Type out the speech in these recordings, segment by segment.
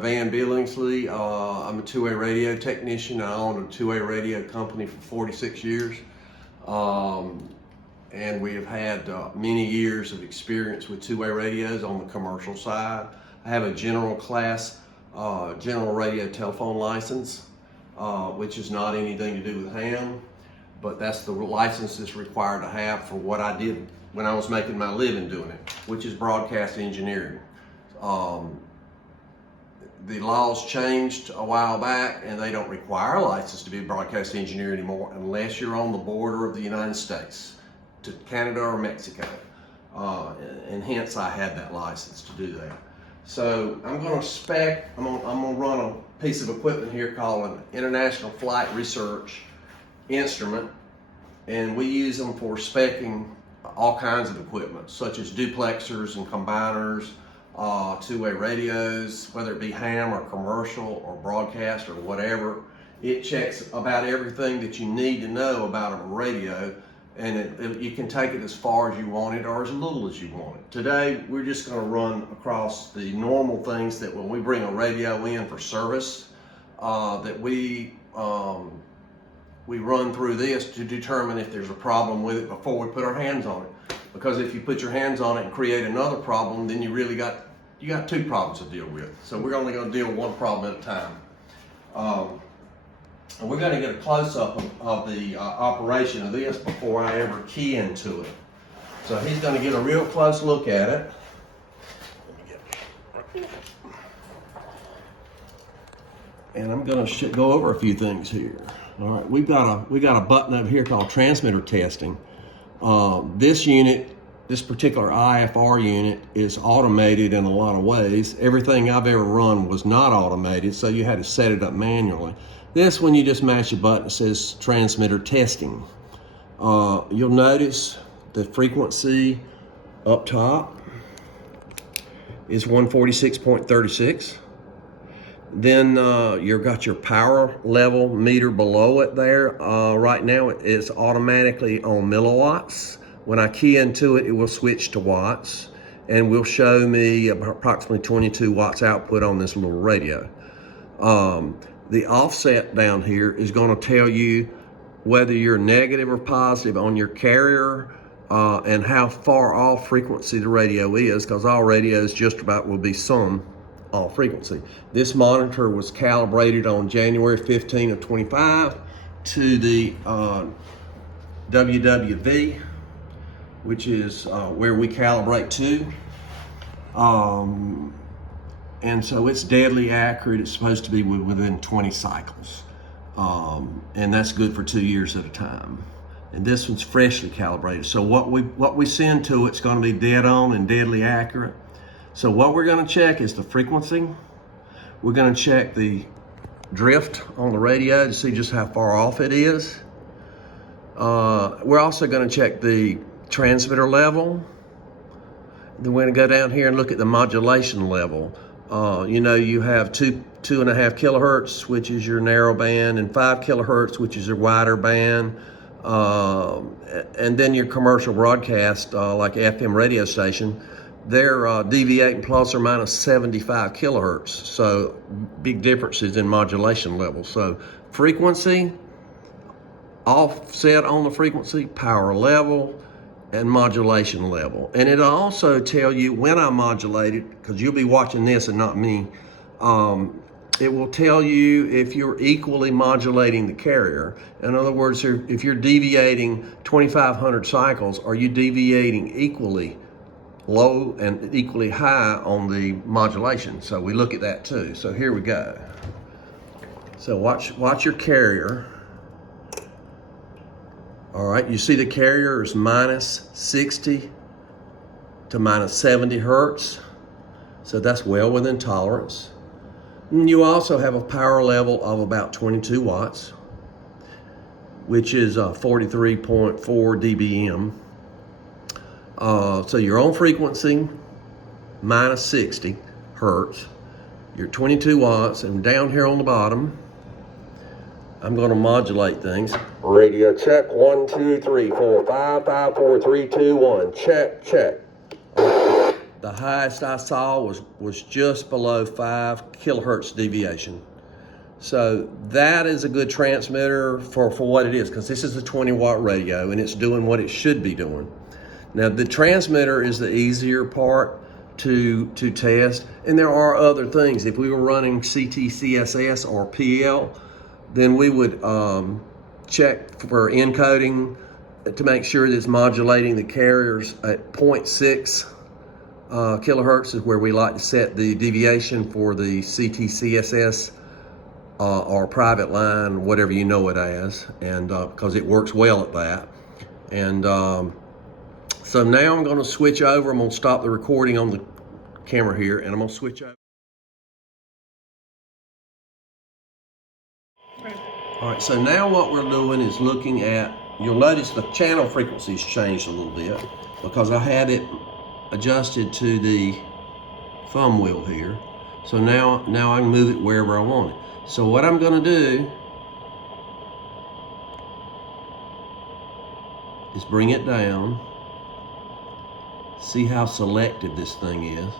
Van Billingsley. I'm a two-way radio technician. I own a two-way radio company for 46 years. And we have had many years of experience with two-way radios on the commercial side. I have a general class, general radio telephone license, which is not anything to do with ham, but that's the license that's required to have for what I did when I was making my living doing it, which is broadcast engineering. The laws changed a while back, and they don't require a license to be a broadcast engineer anymore unless you're on the border of the United States to Canada or Mexico. And hence I had that license to do that. So I'm going to run a piece of equipment here called an International Flight Research instrument, and we use them for speccing all kinds of equipment, such as duplexers and combiners, two-way radios, whether it be ham or commercial or broadcast or whatever. It checks about everything that you need to know about a radio, and you can take it as far as you want it or as little as you want it. Today, we're just going to run across the normal things that when we bring a radio in for service, that we run through this to determine if there's a problem with it before we put our hands on it. Because if you put your hands on it and create another problem, then you got two problems to deal with. So we're only going to deal with one problem at a time. And we're going to get a close-up of the operation of this before I ever key into it. So he's going to get a real close look at it. And I'm going to go over a few things here. All right, we got a button over here called transmitter testing. This particular IFR unit is automated in a lot of ways. Everything I've ever run was not automated, so you had to set it up manually. This one, you just mash a button, it says transmitter testing. You'll notice the frequency up top is 146.36. Then you've got your power level meter below it there. Right now it's automatically on milliwatts. When I key into it, it will switch to watts and will show me approximately 22 watts output on this little radio. The offset down here is going to tell you whether you're negative or positive on your carrier and how far off frequency the radio is, because all radios just about will be some off frequency. This monitor was calibrated on January 15 of 25 to the WWV, which is where we calibrate to. And so it's deadly accurate. It's supposed to be within 20 cycles. And that's good for 2 years at a time. And this one's freshly calibrated. So what we send to it's going to be dead on and deadly accurate. So what we're going to check is the frequency. We're going to check the drift on the radio to see just how far off it is. We're also going to check the transmitter level. Then we're going to go down here and look at the modulation level. You have 2.5 kilohertz, which is your narrow band, and 5 kilohertz, which is your wider band. And then your commercial broadcast, like FM radio station, they're deviating plus or minus 75 kilohertz. So big differences in modulation levels. So frequency, offset on the frequency, power level, and modulation level. And it'll also tell you when I modulate it, because you'll be watching this and not me. It will tell you if you're equally modulating the carrier. In other words, if you're deviating 2,500 cycles, are you deviating equally low and equally high on the modulation? So we look at that too. So here we go. So watch your carrier. All right, you see the carrier is minus 60 to minus 70 hertz. So that's well within tolerance. And you also have a power level of about 22 watts, which is 43.4 dBm. So your own frequency, minus 60 hertz, your 22 watts, and down here on the bottom, I'm going to modulate things. Radio check, 1, 2, 3, 4, 5, 5, 4, 3, 2, 1. Check, check. The highest I saw was just below 5 kilohertz deviation. So that is a good transmitter for what it is, because this is a 20-watt radio and it's doing what it should be doing. Now the transmitter is the easier part to test, and there are other things. If we were running CTCSS or PL, then we would check for encoding to make sure that it's modulating the carriers at 0.6 kilohertz is where we like to set the deviation for the CTCSS or private line, whatever you know it as, and because it works well at that. And so now I'm going to switch over. I'm going to stop the recording on the camera here, and I'm going to switch over. All right, so now what we're doing is looking at, you'll notice the channel frequencies changed a little bit because I had it adjusted to the thumb wheel here. So now I can move it wherever I want it. So what I'm going to do is bring it down. See how selective this thing is.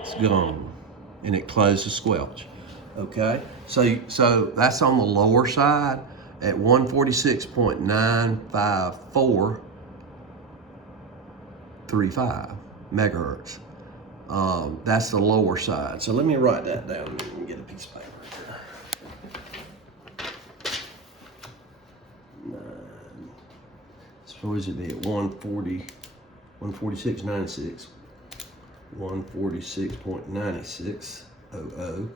It's gone, and it closed the squelch. Okay, so that's on the lower side at 146.95435 megahertz. That's the lower side. So let me write that down and get a piece of paper here. 9. Suppose it'd be at 146.96, 146.9600.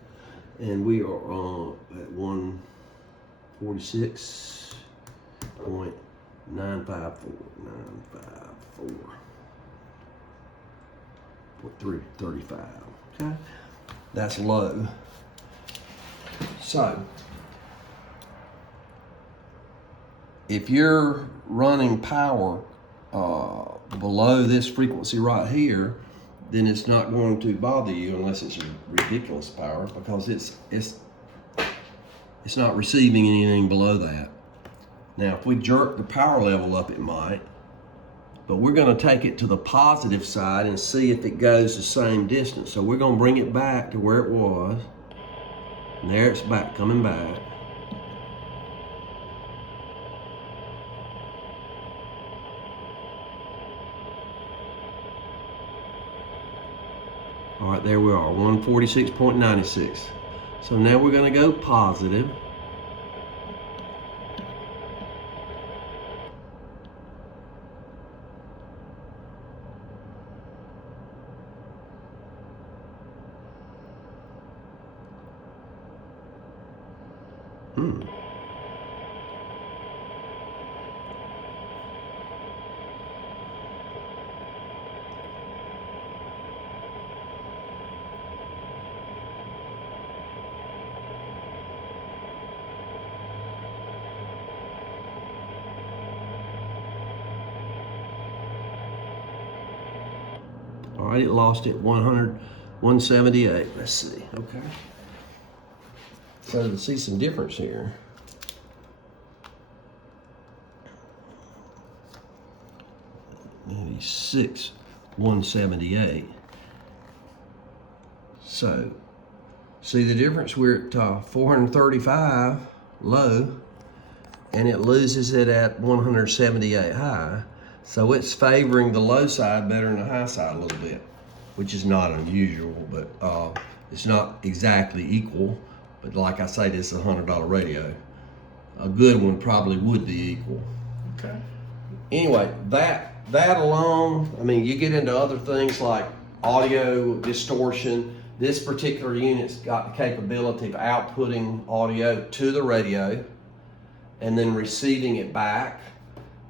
And we are at 146.954. Okay, that's low. So if you're running power below this frequency right here, then it's not going to bother you unless it's a ridiculous power, because it's not receiving anything below that. Now, if we jerk the power level up, it might, but we're going to take it to the positive side and see if it goes the same distance. So we're going to bring it back to where it was, and there it's back, coming back. All right, there we are, 146.96. So now we're going to go positive. All right, it lost it 178. Let's see. Okay. So to see some difference here. Maybe 178. So see the difference? We're at 435 low, and it loses it at 178 high. So it's favoring the low side better than the high side a little bit, which is not unusual, but it's not exactly equal. But like I say, this is a $100 radio. A good one probably would be equal. Okay. Anyway, that alone, I mean, you get into other things like audio distortion. This particular unit's got the capability of outputting audio to the radio and then receiving it back.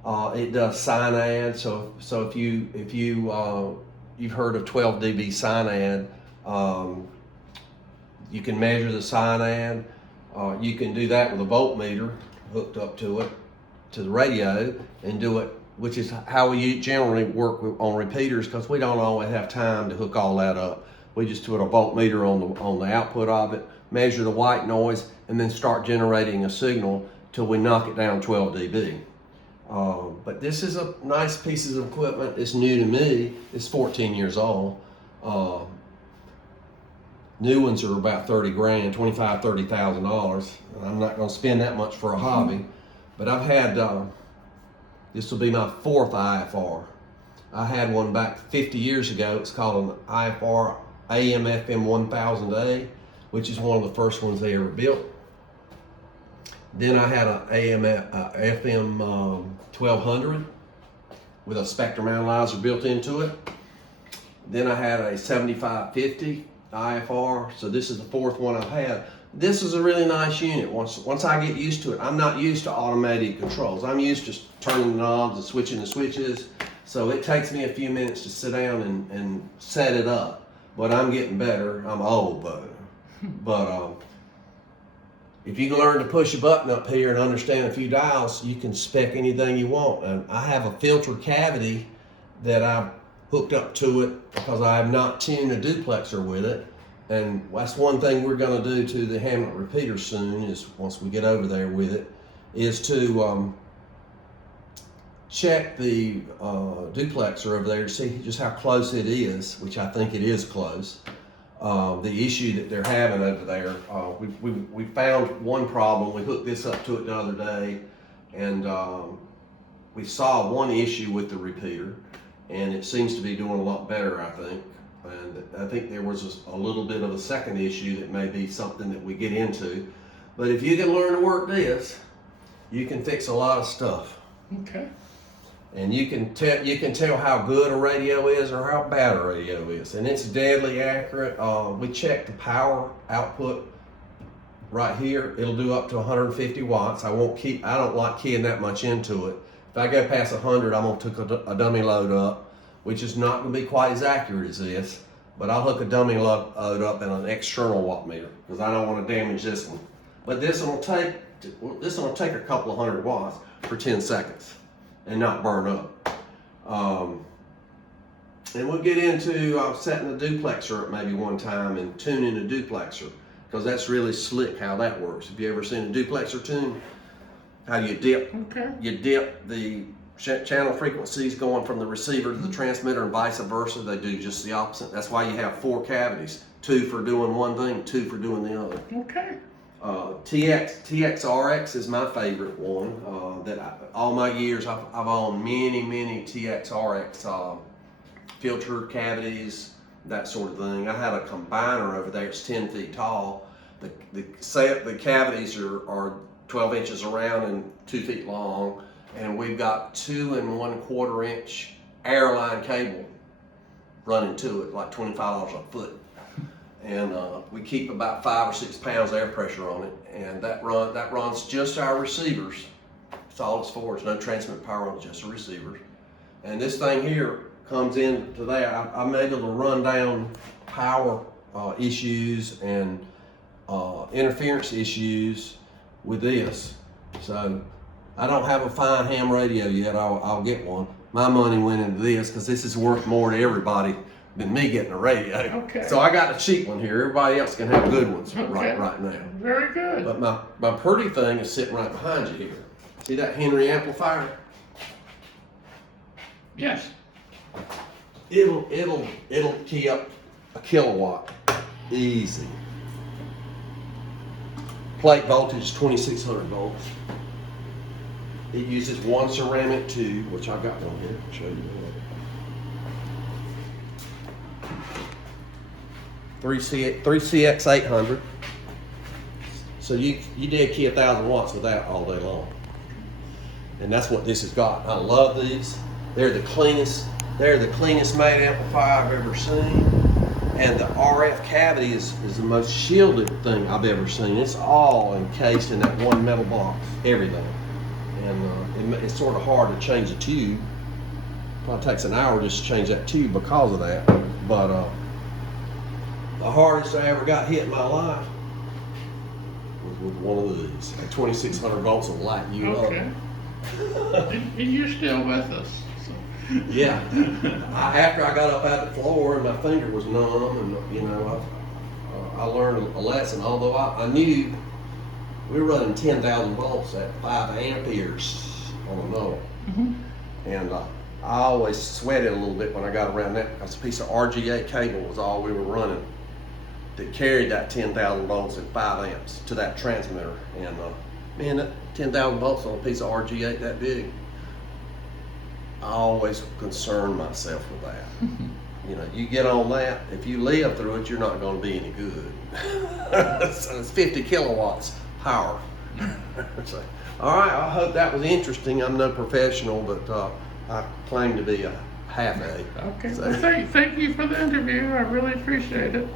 It does cyanide, so if you've heard of 12 dB cyanide, you can measure the cyanide. You can do that with a voltmeter hooked up to it, to the radio, and do it, which is how we generally work on repeaters, because we don't always have time to hook all that up. We just put a voltmeter on the output of it, measure the white noise, and then start generating a signal till we knock it down 12 dB. But this is a nice piece of equipment. It's new to me. It's 14 years old. New ones are about 30 grand, $25,000, $30,000. I'm not going to spend that much for a hobby. But I've had, this will be my 4th IFR. I had one back 50 years ago. It's called an IFR AM/FM 1000A, which is one of the first ones they ever built. Then I had an AM/FM 1200 with a spectrum analyzer built into it. Then I had a 7550 IFR. So this is the 4th one I've had. This is a really nice unit. Once I get used to it, I'm not used to automated controls. I'm used to turning the knobs and switching the switches. So it takes me a few minutes to sit down and set it up. But I'm getting better. I'm old, but if you can learn to push a button up here and understand a few dials, you can spec anything you want. And I have a filter cavity that I've hooked up to it because I have not tuned a duplexer with it. And that's one thing we're going to do to the Hamlet repeater soon, is once we get over there with it, is to check the duplexer over there to see just how close it is, which I think it is close. The issue that they're having over there, we found one problem. We hooked this up to it the other day, and we saw one issue with the repeater, and it seems to be doing a lot better, I think. And I think there was a little bit of a second issue that may be something that we get into. But if you can learn to work this, you can fix a lot of stuff. Okay. And you can tell how good a radio is or how bad a radio is, and it's deadly accurate. We checked the power output right here. It'll do up to 150 watts. I don't like keying that much into it. If I go past 100, I'm gonna hook a dummy load up, which is not gonna be quite as accurate as this. But I'll hook a dummy load up in an external watt meter because I don't want to damage this one. But this one will take a couple of 100 watts for 10 seconds. And not burn up. And we'll get into setting the duplexer up maybe one time and tuning a duplexer, because that's really slick how that works. Have you ever seen a duplexer tune? How you dip? Okay. You dip the channel frequencies going from the receiver to the transmitter and vice versa. They do just the opposite. That's why you have 4 cavities, 2 for doing one thing, 2 for doing the other. Okay. TXRX is my favorite one. All my years I've owned many TXRX filter cavities, that sort of thing. I have a combiner over there. It's 10 feet tall. The cavities are 12 inches around and 2 feet long, and we've got 2 1/4 inch airline cable running to it, like $25 a foot. And we keep about 5 or 6 pounds air pressure on it, and that runs just our receivers. That's all it's for. It's no transmit power on it, just the receivers. And this thing here comes into that. I'm able to run down power issues and interference issues with this. So I don't have a fine ham radio yet. I'll get one. My money went into this because this is worth more to everybody than me getting a radio. Okay. So I got a cheap one here. Everybody else can have good ones Okay. right now. Very good. But my pretty thing is sitting right behind you here. See that Henry amplifier? Yes. It'll key up a kilowatt easy. Plate voltage is 2600 volts. It uses one ceramic tube, which I've got one here. I'll show you that. 3CX800. So you did key 1,000 watts with that all day long. And that's what this has got. I love these. They're the cleanest made amplifier I've ever seen. And the RF cavity is the most shielded thing I've ever seen. It's all encased in that one metal box, everything. And it's sort of hard to change the tube. Probably takes an hour just to change that tube because of that. But the hardest I ever got hit in my life was with one of these. At 2600 volts will light you Okay. up. And you're still with us. So. Yeah. After I got up out the floor and my finger was numb, and I learned a lesson. Although I knew we were running 10,000 volts at 5 amperes on a knoll, and I always sweated a little bit when I got around that because a piece of RGA cable was all we were running that carried that 10,000 volts at 5 amps to that transmitter. And man, that 10,000 volts on a piece of RGA that big, I always concern myself with that. You know, you get on that, if you live through it, you're not going to be any good. So it's 50 kilowatts power. So, all right, I hope that was interesting. I'm no professional, but I claim to be a half A. Okay. So. Well, thank you for the interview. I really appreciate it.